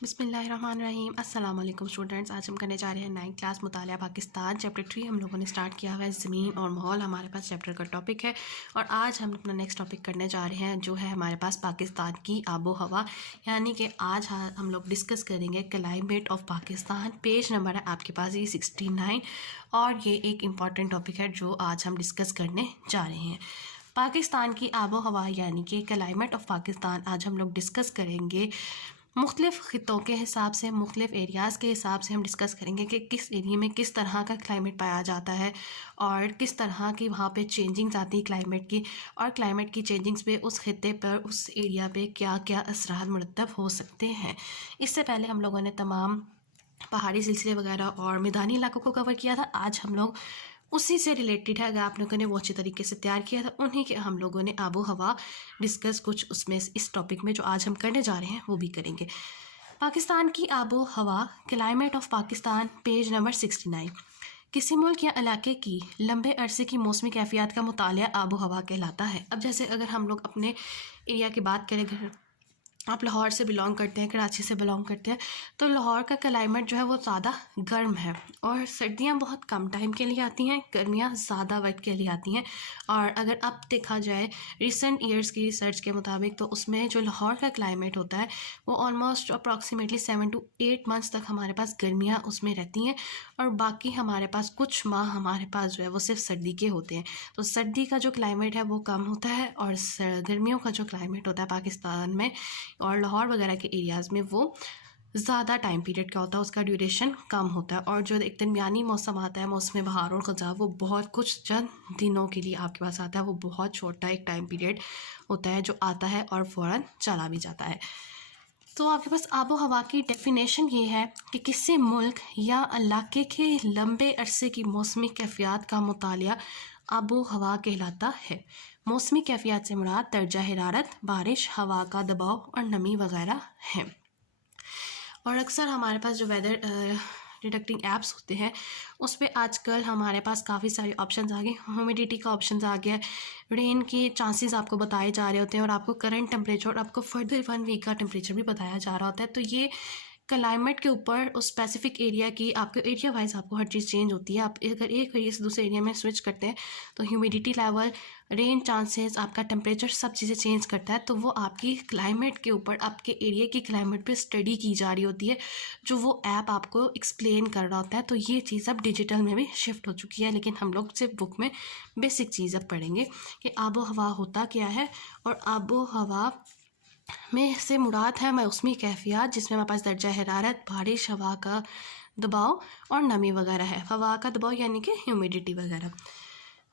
बिस्मिल्लाहिर्रहमानिर्रहीम अस्सलाम वालेकुम स्टूडेंट्स। आज हम करने जा रहे हैं 9th क्लास मुतालिया पाकिस्तान चैप्टर 3 हम लोगों ने स्टार्ट किया हुआ है। ज़मीन और माहौल हमारे पास चैप्टर का टॉपिक है और आज हम अपना नेक्स्ट टॉपिक करने जा रहे हैं जो है हमारे पास पाकिस्तान की आबो हवा, यानी कि आज हम लोग डिस्कस करेंगे climate of Pakistan. Page number है आपके पास ये 69 और ये एक इम्पॉर्टेंट टॉपिक है जो आज हम डिस्कस करने जा रहे हैं। पाकिस्तान की आबो हवा यानी कि क्लाइमेट ऑफ पाकिस्तान आज हम लोग डिस्कस करेंगे। मुख्तलिफ़ ख़ित्तों के हिसाब से, मुख्तलिफ़ एरियाज़ के हिसाब से हम डिस्कस करेंगे कि किस एरिया में किस तरह का क्लाइमेट पाया जाता है और किस तरह की वहाँ पे चेंजिंग्स आती है क्लाइमेट की, और क्लाइमेट की चेंजिंग्स पे उस ख़ित्ते पर, उस एरिया पे क्या क्या असरात मुरतब हो सकते हैं। इससे पहले हम लोगों ने तमाम पहाड़ी सिलसिले वगैरह और मैदानी इलाकों को कवर किया था। आज हम लोग उसी से रिलेटेड है, अगर आप लोगों ने वो अच्छी तरीके से तैयार किया था उन्हीं के हम लोगों ने आबो हवा डिस्कस कुछ उसमें इस टॉपिक में जो आज हम करने जा रहे हैं वो भी करेंगे। पाकिस्तान की आबो हवा, climate of Pakistan, page number 69। किसी मुल्क या इलाके की लंबे अरसे की मौसमी कैफियत का मुतालिया आबो हवा कहलाता है। अब जैसे अगर हम लोग अपने एरिया की बात करें, आप लाहौर से बिलोंग करते हैं, कराची से बिलोंग करते हैं, तो लाहौर का क्लाइमेट जो है वो ज़्यादा गर्म है और सर्दियाँ बहुत कम टाइम के लिए आती हैं, गर्मियाँ ज़्यादा वक्त के लिए आती हैं। और अगर अब देखा जाए रिसेंट ईयर्स की रिसर्च के मुताबिक, तो उसमें जो लाहौर का क्लाइमेट होता है वो ऑलमोस्ट अप्रॉक्सीमेटली 7 to 8 मंथ्स तक हमारे पास गर्मियाँ उसमें रहती हैं और बाकी हमारे पास कुछ माह हमारे पास जो है वो सिर्फ सर्दी के होते हैं। तो सर्दी का जो क्लाइमेट है वो कम होता है और गर्मियों का जो क्लाइमेट होता है पाकिस्तान में और लाहौर वगैरह के एरियाज़ में वो ज़्यादा टाइम पीरियड का होता है, उसका ड्यूरेशन कम होता है। और जो एक दरमियानी मौसम आता है, मौसम बहार और ख़ज़ा, वो बहुत कुछ चंद दिनों के लिए आपके पास आता है। वो बहुत छोटा एक टाइम पीरियड होता है जो आता है और फ़ौरन चला भी जाता है। तो आपके पास आबो हवा की डेफिनेशन ये है कि किसी मुल्क या इलाके के लंबे अरसे की मौसमी कैफियत का मुतालिया आबो हवा कहलाता है। मौसमी कैफियत से मुराद दर्जा हरारत, बारिश, हवा का दबाव और नमी वगैरह है। और अक्सर हमारे पास जो वेदर डिटेक्टिंग ऐप्स होते हैं उस पर आजकल हमारे पास काफ़ी सारे ऑप्शंस आ गए। ह्यूमिडिटी का ऑप्शंस आ गया है, रेन के चांसेस आपको बताए जा रहे होते हैं और आपको करंट टेम्परेचर और आपको फर्दर 1 वीक का टेम्परेचर भी बताया जा रहा होता है। तो ये क्लाइमेट के ऊपर उस स्पेसिफिक एरिया की, आपके एरिया वाइज आपको हर चीज़ चेंज होती है। आप अगर एक एरिया से दूसरे एरिया में स्विच करते हैं तो ह्यूमिडिटी लेवल, रेन चांसेस, आपका टेम्परेचर, सब चीज़ें चेंज करता है। तो वो आपकी क्लाइमेट के ऊपर, आपके एरिया की क्लाइमेट पे स्टडी की जा रही होती है, जो वो ऐप आपको एक्सप्लेन कर रहा होता है। तो ये चीज़ अब डिजिटल में भी शिफ्ट हो चुकी है, लेकिन हम लोग सिर्फ बुक में बेसिक चीज़ अब पढ़ेंगे कि आबो हवा होता क्या है। और आबो हवा में से मुराद है मौसमी कैफियत जिसमें हमारे पास दर्जा हरारत, बारिश, हवा का दबाव और नमी वगैरह है। हवा का दबाव यानी कि ह्यूमिडिटी वगैरह।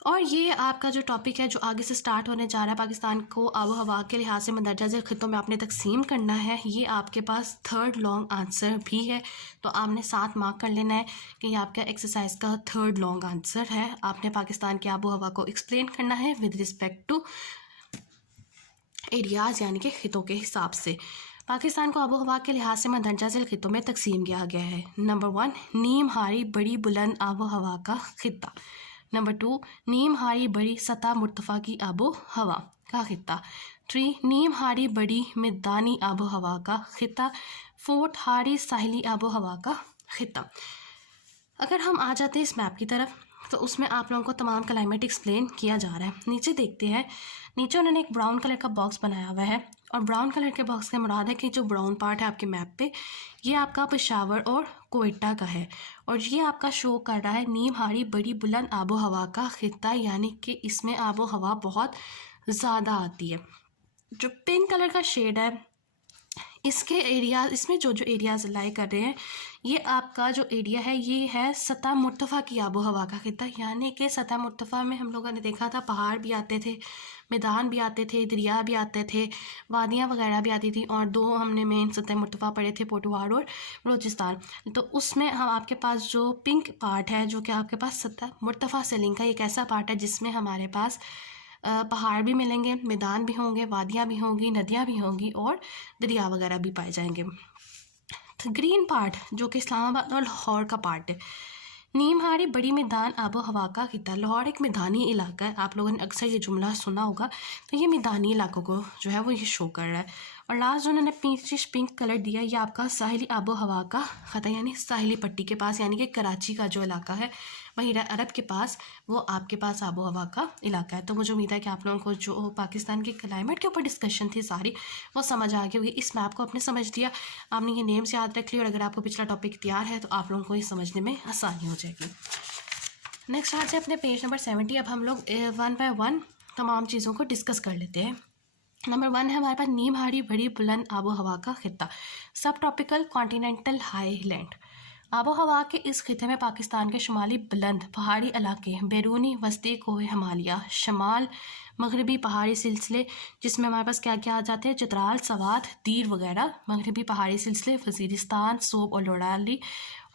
और ये आपका जो टॉपिक है जो आगे से स्टार्ट होने जा रहा है, पाकिस्तान को आबो हवा के लिहाज से मंदरजा झेल खित्तों में आपने तकसीम करना है। ये आपके पास 3rd लॉन्ग आंसर भी है, तो आपने 7 मार्क कर लेना है कि ये आपका एक्सरसाइज का 3rd लॉन्ग आंसर है। आपने पाकिस्तान की आबो हवा को एक्सप्लेन करना है विद रिस्पेक्ट टू एरियाज़ यानी कि खितों के हिसाब से। पाकिस्तान को आबो हवा के लिहाज से मंदरजा झेल खितों में तकसीम किया गया है। नंबर 1, नीम हारी बड़ी बुलंद आबो हवा का खिता। नंबर 2, नीम हारी बड़ी सतह मुर्तफ़ा की आबो हवा का खिता। 3, नीम हारी बड़ी मैदानी आबो हवा का खिता। 4, हारी साहिली आबो हवा का खिता। अगर हम आ जाते हैं इस मैप की तरफ, तो उसमें आप लोगों को तमाम क्लाइमेट एक्सप्लेन किया जा रहा है। नीचे देखते हैं, नीचे उन्होंने एक ब्राउन कलर का बॉक्स बनाया हुआ है और ब्राउन कलर के बॉक्स का मुराद है कि जो ब्राउन पार्ट है आपके मैप पे, ये आपका पेशावर और कोयटा का है और ये आपका शो कर रहा है नीम हारी बड़ी बुलंद आबो हवा का खिता, यानी कि इसमें आबो हवा बहुत ज़्यादा आती है। जो पिंक कलर का शेड है, इसके एरिया, इसमें जो जो एरियाज़ लाई कर रहे हैं, ये आपका जो एरिया है ये है सतह मुर्तफ़ा की आबो हवा का खिता। यानी कि सतह मुर्तफ़ा में हम लोगों ने देखा था पहाड़ भी आते थे, मैदान भी आते थे, दरिया भी आते थे, वादियाँ वगैरह भी आती थी। और 2 हमने मेन सतह मुर्तफ़ा पढ़े थे, पोटवार और बलूचिस्तान। तो उसमें हम आपके पास जो पिंक पार्ट है जो कि आपके पास सतह मुर्तफ़ा से लिंक है, एक ऐसा पार्ट है जिसमें हमारे पास पहाड़ भी मिलेंगे, मैदान भी होंगे, वादियाँ भी होंगी, नदियाँ भी होंगी और दरिया वगैरह भी पाए जाएंगे। तो ग्रीन पार्ट जो कि इस्लामाबाद और लाहौर का पार्ट है। नीम हारी बड़ी मैदान आबो हवा का खिता। लाहौर एक मैदानी इलाका है, आप लोगों ने अक्सर ये जुमला सुना होगा। तो ये मैदानी इलाकों को जो है वो ये शो कर रहा है। और लास्ट जो उन्होंने पीचिश पिंक कलर दिया है ये आपका साहिली आबो हवा का खता यानी साहिली पट्टी के पास यानी कि कराची का जो इलाका है बहीरा अरब के पास, वो आपके पास आबो हवा का इलाका है। तो मुझे उम्मीद है कि आप लोगों को जो पाकिस्तान के क्लाइमेट के ऊपर डिस्कशन थी सारी वो समझ आ गई होगी। इस मैप को आपने समझ लिया, आपने ये नेम्स याद रख लिया और अगर आपको पिछला टॉपिक तैयार है तो आप लोगों को ये समझने में आसानी हो जाएगी। नेक्स्ट आज से अपने पेज नंबर 70। अब हम लोग 1 बाय 1 तमाम चीज़ों को डिस्कस कर लेते हैं। नंबर 1 है हमारे पास नीम हारी बड़ी बुलंद आबो हवा का खित्ता, सब ट्रॉपिकल कॉन्टिनेंटल हाईलैंड। आबो हवा के इस खिते में पाकिस्तान के शुमाली बुलंद पहाड़ी इलाके, बैरूनी वस्ती कोह हिमालय, शमाल मगरबी पहाड़ी सिलसिले जिसमें हमारे पास क्या क्या आ जाते हैं, चित्राल, सवात, दीर वगैरह, मगरबी पहाड़ी सिलसिले, वजीरिस्तान, सोब और लोडाली,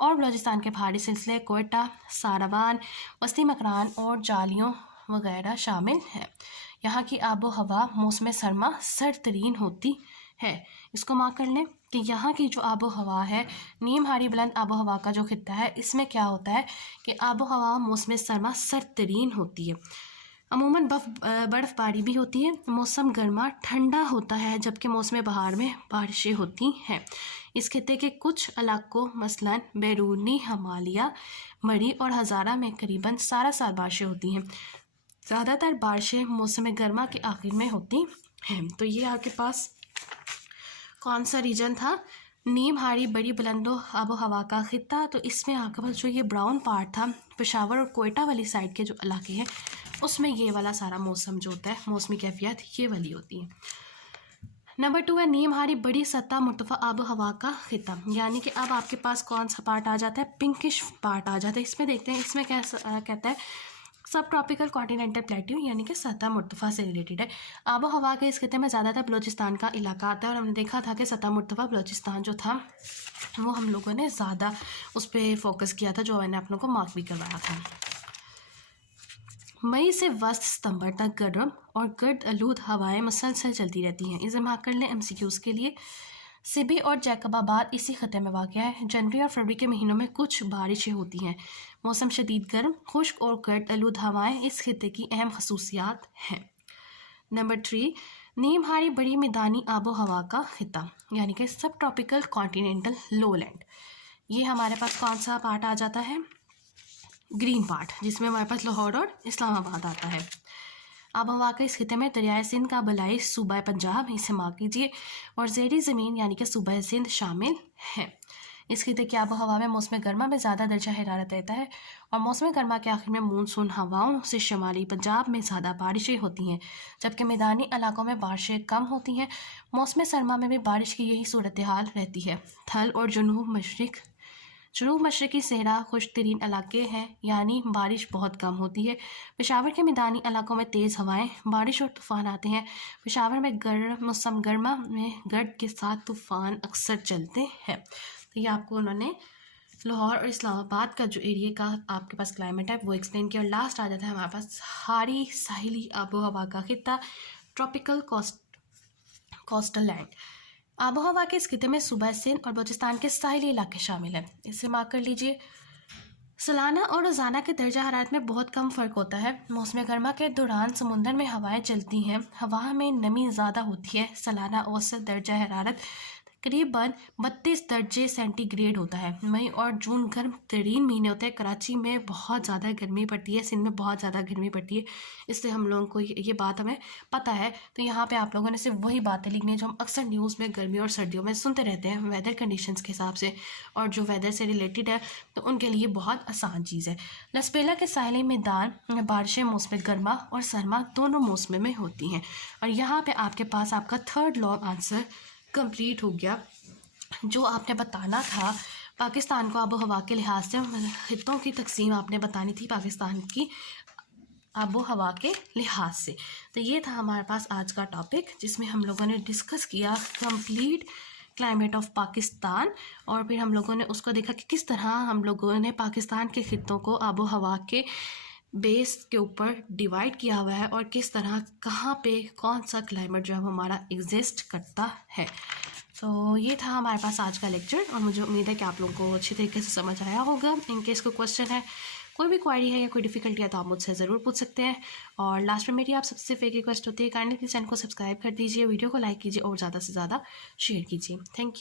और बलोचिस्तान के पहाड़ी सिलसिले कोयटा, सारावान, वस्ती मकरान और जालियों वगैरह शामिल हैं। यहाँ की आबो हवा मौसम सरमा सर्द तरीन होती है। इसको मार्क कर लें कि यहाँ की जो आबो हवा है, नीम हारी बुलंद आबो हवा का जो खित्ता है, इसमें क्या होता है कि आबो हवा मौसम सरमा सर्द तरीन होती है। अमूमन बर्फ़बारी भी होती है, मौसम गर्मा ठंडा होता है, जबकि मौसम बहार में बारिशें होती हैं। इस खित्ते के कुछ इलाकों मसलन बैरूनी हिमालय, मरी और हज़ारा में करीबन सारा साल बारिशें होती हैं। ज़्यादातर बारिशें मौसम गर्मा के आखिर में होती हैं। तो ये आपके पास कौन सा रीजन था, नीम हारी बड़ी बुलंदो आबो हवा का खित्ता। तो इसमें आपके पास जो ये ब्राउन पार्ट था, पेशावर और कोयटा वाली साइड के जो इलाके हैं उसमें ये वाला सारा मौसम जो होता है, मौसमी कैफियत ये वाली होती है। नंबर 2 है नीम हारी बड़ी सतह मुर्तफ़ा आबो हवा का खित्ता, यानी कि अब आपके पास कौन सा पार्ट आ जाता है, पिंकिश पार्ट आ जाता है। इसमें देखते हैं, इसमें कैसा कहता है सब ट्रॉपिकल कॉन्टिनेंटल प्लेट्यू यानी कि सतह मुर्तफ़ा से रिलेटेड है। आबो हवा के इस खित्ते में ज़्यादातर बलोचिस्तान का इलाका आता है और हमने देखा था कि सतह मुर्तफ़ा बलोचिस्तान जो था वो हम लोगों ने ज़्यादा उस पर फोकस किया था, जो मैंने आप लोगों को मार्क भी करवाया था। मई से वस्त सितंबर तक गर्म और गर्द आलूद हवाएं मुसलसल चलती रहती हैं। इसे मार्क कर लें MCQs के लिए। सिबी और जैकबाबाद इसी खत्े में वाक़ है। जनवरी और फरवरी के महीनों में कुछ बारिशें होती हैं। मौसम शदीद गर्म, खुश्क और गर्द आलूद हवाएं इस खित्ते की अहम खसूसियात हैं। नंबर 3 नीम हारी बड़ी मैदानी आबो हवा का खित्ता, यानी कि सब ट्रॉपिकल कॉन्टिनेंटल लोलैंड। ये हमारे पास कौन सा पार्ट आ जाता है, ग्रीन पार्ट, जिसमें हमारे पास लाहौर और इस्लामाबाद आता है। आबो हवा के इस खित्ते में दरियाए सिंध का बलाई सूबा पंजाब, इसे मार्क कीजिए, और ज़ेरी ज़मीन यानी कि सूबा सिंध शामिल है। इस खित्ते की आबो हवा में मौसम गर्मा में ज़्यादा दर्जा हरारत रहता है और मौसम गर्मा के आखिर में मानसून हवाओं से शुमाली पंजाब में ज़्यादा बारिशें होती हैं, जबकि मैदानी इलाकों में बारिशें कम होती हैं। मौसम सरमा में भी बारिश की यही सूरत हाल रहती है। थल और जनूब मशरक़ी सहरा खुश तरीन इलाके हैं, यानी बारिश बहुत कम होती है। पेशावर के मैदानी इलाकों में तेज़ हवाएं, बारिश और तूफ़ान आते हैं। पेशावर में मौसम गर्मा में गर्द के साथ तूफ़ान अक्सर चलते हैं। तो ये आपको उन्होंने लाहौर और इस्लामाबाद का जो एरिया का आपके पास क्लाइमेट है वो एक्सप्लेन किया। और लास्ट आ जाता है हमारे पास हारी साहिली आबो हवा का खित्ता, ट्रॉपिकल कोस्टल लैंड। आबो हवा के इस खित्ते में सूबा सिंध और बलूचिस्तान के साहिली इलाके शामिल हैं। इसे मार्क कर लीजिए। सालाना और रोज़ाना के दर्जा हरारत में बहुत कम फ़र्क होता है। मौसम गर्मा के दौरान समुंदर में हवाएं चलती हैं, हवा में नमी ज़्यादा होती है। सालाना औसत दर्जा हरारत करीबन 32 दर्जे सेंटीग्रेड होता है। मई और जून गर्म तरीन महीने होते हैं। कराची में बहुत ज़्यादा गर्मी पड़ती है, सिंध में बहुत ज़्यादा गर्मी पड़ती है, इसलिए हम लोगों को ये बात हमें पता है। तो यहाँ पे आप लोगों ने सिर्फ वही बातें लिखनी है जो हम अक्सर न्यूज़ में गर्मी और सर्दियों में सुनते रहते हैं वेदर कंडीशंस के हिसाब से, और जो वेदर से रिलेटेड है तो उनके लिए बहुत आसान चीज़ है। लसपेला के साहिली मैदान में बारिशें मौसम गर्मा और सरमा दोनों मौसम में होती हैं। और यहाँ पर आपके पास आपका थर्ड लॉन्ग आंसर कंप्लीट हो गया। जो आपने बताना था पाकिस्तान को आबो हवा के लिहाज से, खित्तों की तकसीम आपने बतानी थी पाकिस्तान की आबो हवा के लिहाज से। तो ये था हमारे पास आज का टॉपिक, जिसमें हम लोगों ने डिस्कस किया कंप्लीट क्लाइमेट ऑफ पाकिस्तान, और फिर हम लोगों ने उसको देखा कि किस तरह हम लोगों ने पाकिस्तान के खित्तों को आबो हवा के बेस के ऊपर डिवाइड किया हुआ है और किस तरह कहाँ पे कौन सा क्लाइमेट जो है हमारा एग्जिस्ट करता है। तो ये था हमारे पास आज का लेक्चर, और मुझे उम्मीद है कि आप लोगों को अच्छी तरीके से समझ आया होगा। इनकेस कोई क्वेश्चन है कोई भी क्वारी है या कोई डिफ़िकल्टी है तो आप मुझसे ज़रूर पूछ सकते हैं। और लास्ट में मेरी आप सबसे सिर्फ एक रिक्वेस्ट होती है, काइंडली प्लीज़ चैनल को सब्सक्राइब कर दीजिए, वीडियो को लाइक कीजिए और ज़्यादा से ज़्यादा शेयर कीजिए। Thank you.